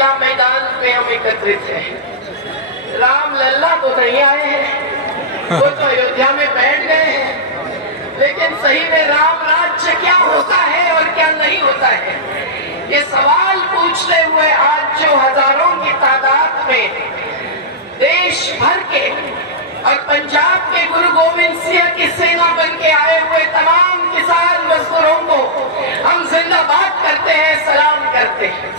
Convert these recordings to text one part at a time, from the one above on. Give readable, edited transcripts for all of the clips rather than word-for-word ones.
मेला मैदान में हम एकत्रित हैं। राम लल्ला तो नहीं आए हैं, वो तो अयोध्या में बैठ गए हैं, लेकिन सही में राम राज्य क्या होता है और क्या नहीं होता है, ये सवाल पूछते हुए आज जो हजारों की तादाद में देश भर के और पंजाब के गुरु गोविंद सिंह की सेना बन के आए हुए तमाम किसान मजदूरों को हम जिंदाबाद करते हैं, सलाम करते हैं।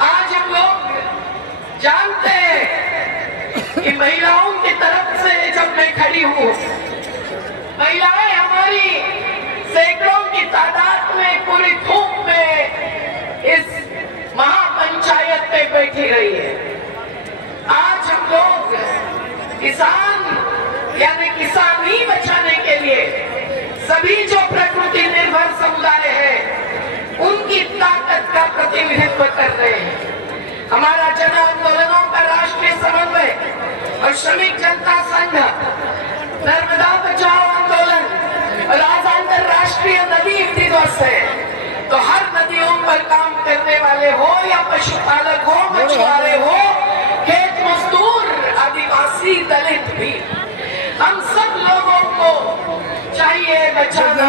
आज हम लोग जानते हैं कि महिलाओं की तरफ से जब मैं खड़ी हूँ, महिलाएं हमारी सैकड़ों की तादाद में पूरी धूप में इस महापंचायत पे बैठी रही है। आज हम लोग किसान यानी किसानी बचाने के लिए सभी जो प्रकृति निर्भर समुदाय है उनकी ताकत का प्रतिनिधित्व कर रहे हैं। हमारा जन आंदोलनों का राष्ट्रीय समन्वय और श्रमिक जनता संघ, नर्मदा बचाओ आंदोलन और आज अंतरराष्ट्रीय नदी दिवस है, तो हर नदियों पर काम करने वाले हो या पशुपालक हो, मछुआरे हो, खेत मजदूर, आदिवासी, दलित भी, हम सब लोगों को चाहिए बचाना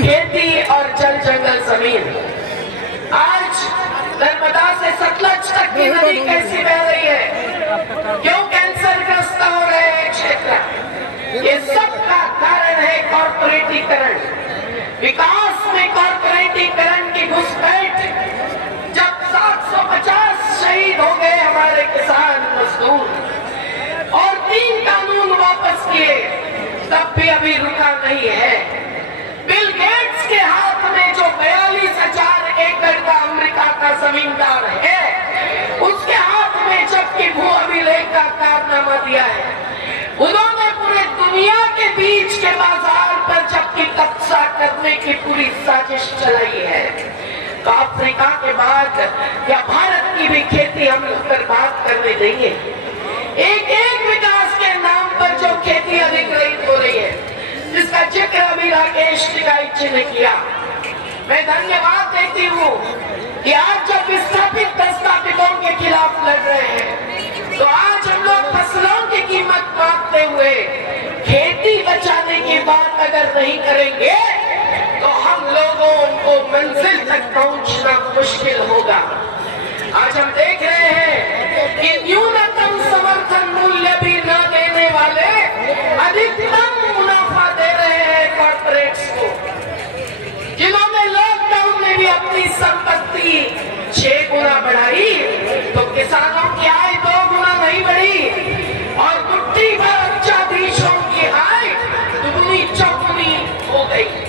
खेती और जल जंगल जमीन। आज नर्मदा से सतलज तक की नदी कैसी बह रही है, क्यों कैंसर ग्रस्त हो रहे हैं क्षेत्र, ये सब का कारण है कॉर्पोरेटीकरण। विकास में कॉर्पोरेटीकरण की घुसपैठ, जब 750 शहीद हो गए हमारे किसान मजदूर और 3 कानून वापस किए, तब भी अभी रुका नहीं है। बिल गेट्स के हाथ में जो 42,000 एकड़ का अमेरिका का जमींदार है, उसके हाथ में जबकि भू अभिलेख का कारनामा दिया है, उन्होंने पूरे दुनिया के बीच के बाजार पर जबकि कब्जा करने की पूरी साजिश चलाई है। तो अफ्रीका के बाद या भारत की भी खेती हम बर्बाद करने देंगे? एक एक विकास के नाम पर जो खेती अधिग्रहित हो रही है, जिसका जिक्र अभी राकेश टिकाइट जी ने किया, मैं धन्यवाद देती हूँ कि आज जब विस्थापित प्रस्तापितों के खिलाफ लड़ रहे हैं, तो आज हम लोग फसलों की कीमत मांगते हुए खेती बचाने की बात अगर नहीं करेंगे तो हम लोगों को मंजिल तक पहुंचना मुश्किल होगा। आज हम देख रहे हैं कि न्यूनतम समर्थन मूल्य भी न देने वाले अधिकतम मुनाफा दे रहे हैं कॉर्पोरेट्स को, जिन्होंने लॉकडाउन में भी अपनी संपत्ति 6 गुना बढ़ाई, तो किसानों की आय 2 गुना नहीं बढ़ी और मुट्ठी भर अब्जाधीशों की आय दुगुनी चौगुनी हो गई।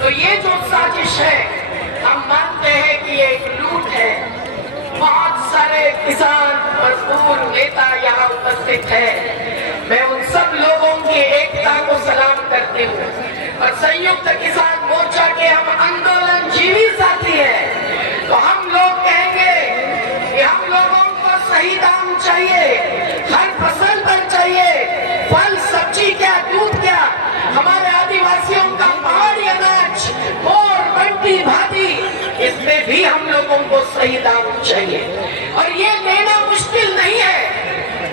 तो ये जो साजिश है, हम मानते हैं कि ये एक लूट है। बहुत सारे किसान मजदूर नेता यहाँ उपस्थित हैं, मैं उन सब लोगों की एकता को सलाम करती हूँ और संयुक्त किसान मोर्चा के हम आंदोलन जीवी साथी हैं। तो हम लोग कहेंगे कि हम लोगों को सही दाम चाहिए, हर फसल पर चाहिए, फल सब्जी क्या, दूध क्या, हमारे आदिवासियों का पहाड़ी अनाज, मोर, बंटी, भाती, इसमें भी हम लोगों को सही दाम चाहिए। और ये लेना मुश्किल नहीं है।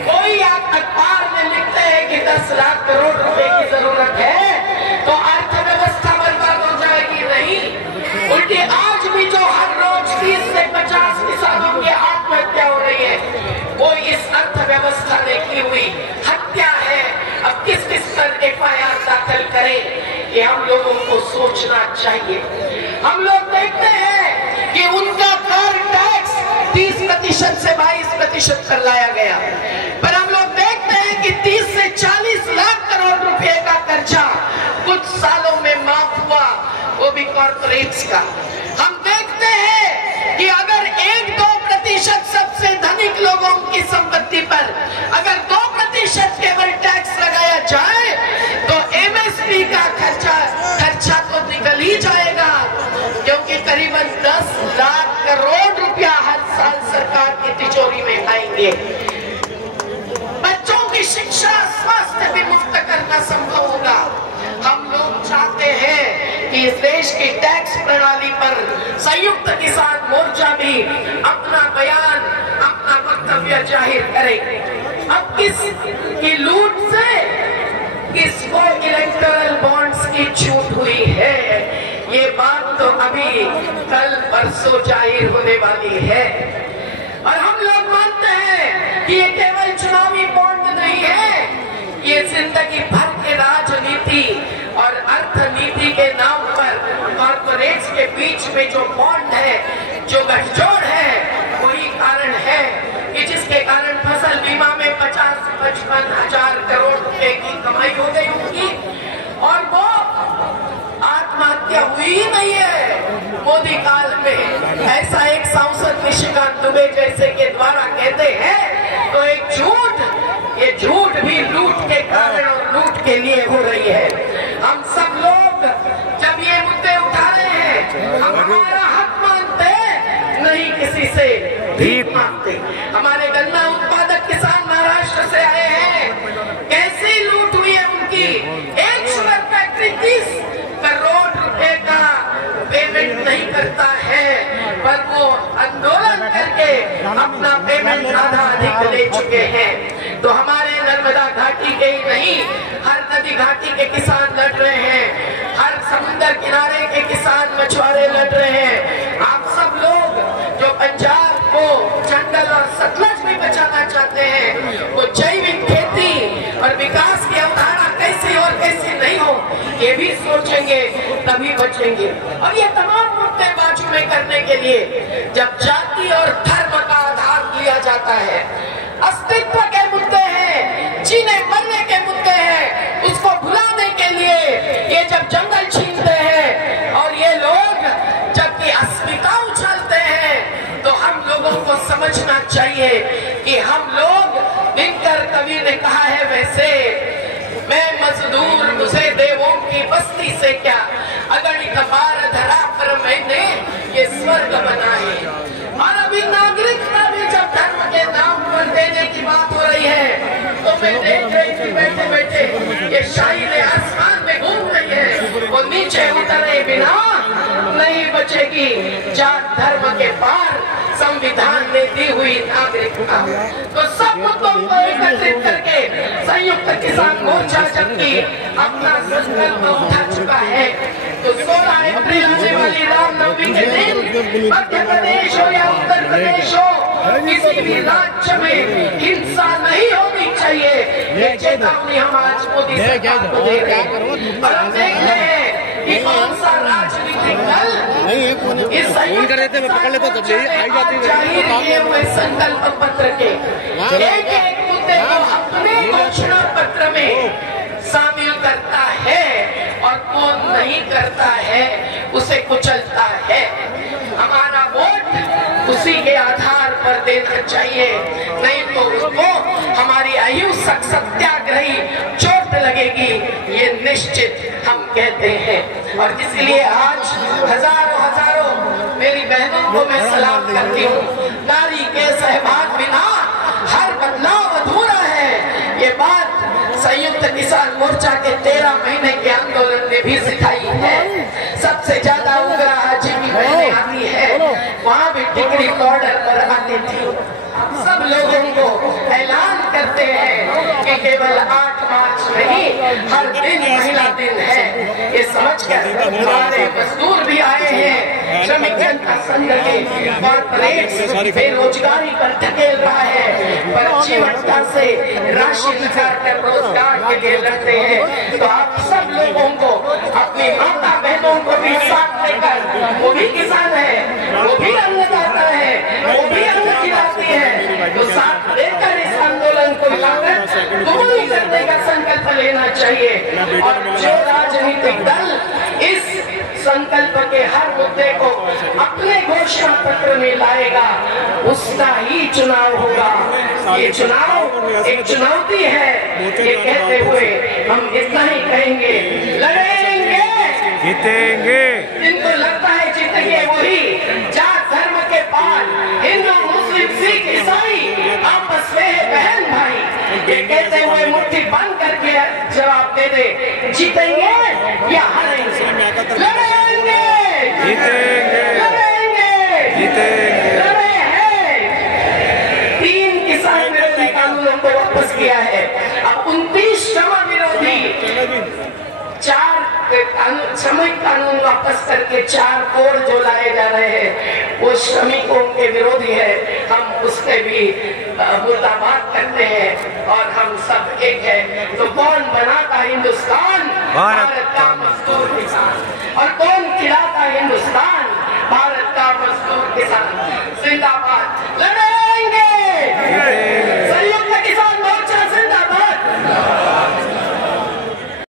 कोई आप अखबार में लिखते हैं कि 10 लाख करोड़ रुपए की जरूरत है तो अर्थव्यवस्था बर्बाद हो जाएगी, नहीं। उल्टी आज भी जो हर रोज 30 से 50 किसानों की आत्महत्या हो रही है, वो इस अर्थव्यवस्था ने की हुई हत्या है। अब किस किस पर FIR दाखिल करें, ये हम लोगों को सोचना चाहिए। हम लोग देखते हैं कि उनका कर टैक्स 30% से 22% पर लाया गया, पर हम लोग देखते हैं कि 30 से 40 लाख करोड़ रुपए का कर्जा कुछ सालों में माफ हुआ, वो भी कॉर्पोरेट्स का। हम देखते हैं कि अगर 1-2% सबसे धनिक लोगों की संपत्ति पर अगर 2% केवल टैक्स लगाया जाए तो MSP का खर्चा तो निकल ही जाएगा, क्योंकि करीबन 10 लाख करोड़ रुपया हर साल सरकार की तिजोरी में आएंगे। बच्चों की शिक्षा, स्वास्थ्य भी मुफ्त करना संभव होगा। हम लोग चाहते हैं कि कि इस देश की टैक्स प्रणाली पर संयुक्त किसान मोर्चा भी अपना बयान, अपना वक्तव्य जाहिर करे। अब किसकी लूट से किसको इलेक्टोरल बॉन्ड्स की छूट हुई है, ये बात तो अभी कल परसों जाहिर होने वाली है। और हम लोग मानते हैं कि ये केवल चुनावी बॉन्ड नहीं है, ये जिंदगी भर के राजनीति और अर्थनीति के नाम पर कॉर्पोरेट्स के बीच में जो बॉन्ड है, जो गठजोड़ है, वही कारण है कि जिसके कारण फसल बीमा में 50-55 हजार करोड़ रुपए की कमाई हो गई उनकी, और वो आत्महत्या हुई ही नहीं है मोदी काल में। ऐसा एक सांसद निशिकांत दुबे जैसे के द्वारा कहते हैं, तो एक झूठ, ये झूठ भी लूट के कारण और लूट के लिए हो रही है। हम सब लोग जब ये मुद्दे उठा रहे हैं, हम हमारा हक मांगते नहीं किसी से भीख मांगते। हमारे गन्ना उत्पादक किसान महाराष्ट्र से आए हैं, कैसी लूट हुई है उनकी। एक शुगर फैक्ट्री 30 करोड़ रुपए का पेमेंट नहीं करता है, पर वो आंदोलन करके अपना पेमेंट आधा अधिक ले चुके हैं। तो हमारे नर्मदा घाटी के ही नहीं, हर नदी घाटी के किसान लड़ रहे हैं, हर समुद्र किनारे के किसान मछुआरे लड़ रहे हैं। आप सब लोग जो पंजाब को जंगल और सतलज में बचाना चाहते हैं, वो जैविक खेती और विकास की अवधारणा कैसी और कैसी नहीं हो, ये भी सोचेंगे तभी बचेंगे। और ये तमाम मुद्दे बाजू में करने के लिए जब जाति और धर्म का आधार लिया जाता है, अस्तित्व के मुद्दे हैं, जीने मरने के मुद्दे हैं, उसको भुलाने के लिए ये जब जंगल छीनते हैं और ये लोग जबकि अस्मिता उछालते हैं, तो हम लोगों को समझना चाहिए कि हम लोग, दिनकर कवि ने कहा है वैसे, मैं मजदूर मुझे देवों की बस्ती से क्या, अगणित बार धरा पर मैंने ये स्वर्ग बना है। और अभी नागरिकता भी जब धर्म के नाम पर देने की बात हो रही है, तो मैं देख रही थी बैठे बैठे ये शाहीन आसमान में घूम रही है, वो नीचे उतरे बिना नहीं बचेगी जात धर्म के पार संविधान ने दी हुई नागरिकता। तो सब मुद्दों को एकत्रित करके संयुक्त किसान मोर्चा जबकि अपना संकल्प उठा चुका है, तो 16 अप्रैल आने वाली रामनवमी के दिन मध्य प्रदेश हो या उत्तर प्रदेश हो, किसी भी राज्य में हिंसा नहीं होनी चाहिए, ये चेतावनी हम आज मोदी सरकार को दे रहे हैं। और हम देख रहे हैं कि कौन सा राजनीतिक दल इस संयुक्त जाहिर हुए संकल्प पत्र के एक एक मुद्दे को अपने घोषणा पत्र में शामिल करता है और कौन नहीं करता है उसे कुचलता है। हमारा वोट उसी के आधार पर देना चाहिए, नहीं तो उसको हमारी अहिंसक सत्याग्रही चोट लगेगी, ये निश्चित हम कहते हैं। और इसलिए आज हजारों मेरी बहनों को मैं सलाम करती हूँ। नारी के सहभाग बिना हर बदलाव अधूरा है, ये बात संयुक्त किसान मोर्चा के 13 महीने के आंदोलन ने भी सिखाई है। सबसे ज्यादा उग्र आज की बहनें आती है, वहाँ भी टिकरी बॉर्डर पर आती थी। सब लोगों को ऐलान करते हैं कि केवल 8 मार्च नहीं, हर दिन महिला दिन है। ये समझकर हमारे मजदूर भी आए हैं, श्रमिक जनता संघ के कॉर्पोरेट्स बेरोजगारी पर धकेल रहा है, पर जीवटता से राशि निकाल कर रोजगार के लिए लड़ते हैं। तो आप सब लोगों को, अपनी माता बहनों को भी साथ लेकर, वो भी किसान है, वो भी अन्नदाता है, वो भी अन्न खिलाती है, तो साथ लेकर इस आंदोलन को लाकर कबूल करने का संकल्प लेना चाहिए। और जो राजनीतिक दल इस संकल्प के हर मुद्दे को अपने घोषणा पत्र में लाएगा, उसका ही चुनाव होगा। ये चुनाव एक चुनौती है, ये कहते हुए हम इतना ही कहेंगे, लड़ेंगे जीतेंगे। जिनको लगता है जीतेंगे वही जात धर्म के पार, हिंदू मुस्लिम सिख ईसाई आपस में बहन भाई, ये कहते हुए मुट्ठी बंद करके जवाब दे दे, जीतेंगे या हारेंगे। किया है। अब 29 श्रम विरोधी 4 श्रमिक कानून वापस करके 4 कोड जो लाए जा रहे हैं वो श्रमिकों के विरोधी है। हम उसके भी मुर्दाबाद करते हैं और हम सब एक है। तो कौन बनाता हिंदुस्तान? भारत का मजदूर किसान। और कौन खिलाता हिंदुस्तान?